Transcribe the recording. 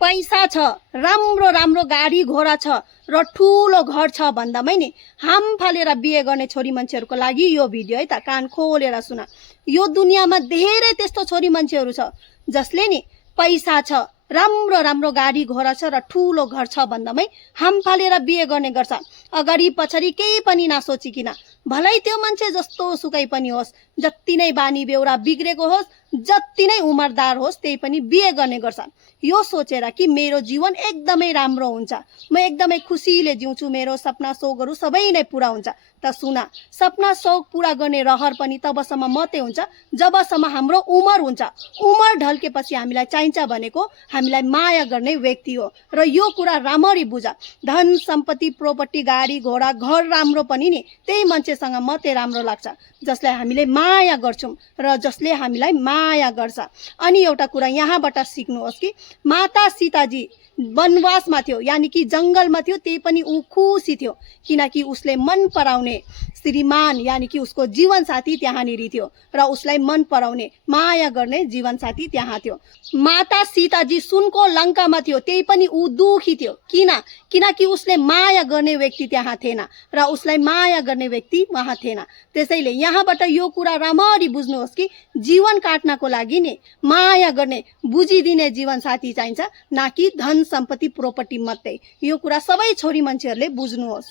पैसा छ, राम्रो राम्रो गाडी घोडा छ र ठुलो घर छ भन्दामै नि हाम फालेर बिहे गर्ने छोरी मान्छेहरूको लागि यो भिडियो है त। कान खोलेर सुन। यो दुनियाँमा धेरै त्यस्तो छोरी मान्छेहरू छ जसले नि पैसा छ, राम्रो राम्रो गाडी घोडा छ र ठुलो घर छ भन्दामै हाम फालेर बिहे गर्ने गर्छ। अगाडि पछाडि केही पनि नसोचिकिन, भलै त्यो मान्छे जस्तो सुकै पनि होस्, जति नै बानी बेउरा बिग्रेको होस्, जति नै उमरदार होस्, त्यही पनि बिहे गर्ने गर्छ। यो सोचेर कि मेरो जीवन एकदमै राम्रो हुन्छ, म एकदमै खुसीले जिउँछु, मेरो सपना शौकहरू सबै नै पुरा हुन्छ। त सुन, सपना शौक पुरा गर्ने रहर पनि तबसम्म मात्रै हुन्छ जबसम्म हाम्रो उमर हुन्छ। उमर ढल्केपछि हामीलाई चाहिन्छ भनेको हामीलाई माया गर्ने व्यक्ति हो। र यो कुरा राम्ररी बुझ। धन सम्पत्ति प्रोपर्टी गाडी घोडा घर राम्रो पनि नि त्यही मान्छेसँग मात्रै राम्रो लाग्छ जसलाई हामीले माया गर्छौँ र जसले हामीलाई माया गर्छ। अनि एउटा कुरा यहाँबाट सिक्नुहोस् कि माता सीताजी वनवासमा थियो, यानि कि जङ्गलमा थियो, त्यही पनि ऊ खुसी थियो किनकि उसले मन पराउने श्रीमान यानि कि उसको जीवनसाथी त्यहाँनिर थियो र उसलाई मन पराउने माया गर्ने जीवनसाथी त्यहाँ थियो। माता सीताजी सुनको लङ्कामा थियो, त्यही पनि ऊ दुखी थियो। किनकि उसले माया गर्ने व्यक्ति त्यहाँ थिएन र उसलाई माया गर्ने व्यक्ति वहाँ थिएन। त्यसैले यहाँबाट यो कुरा राम्ररी बुझ्नुहोस् कि जीवन काट्नको लागि नि माया गर्ने बुझिदिने जीवनसाथी चाहिन्छ, न कि धन सम्पत्ति प्रोपर्टी मात्रै। यो कुरा सबै छोरी मान्छेहरूले बुझ्नुहोस्।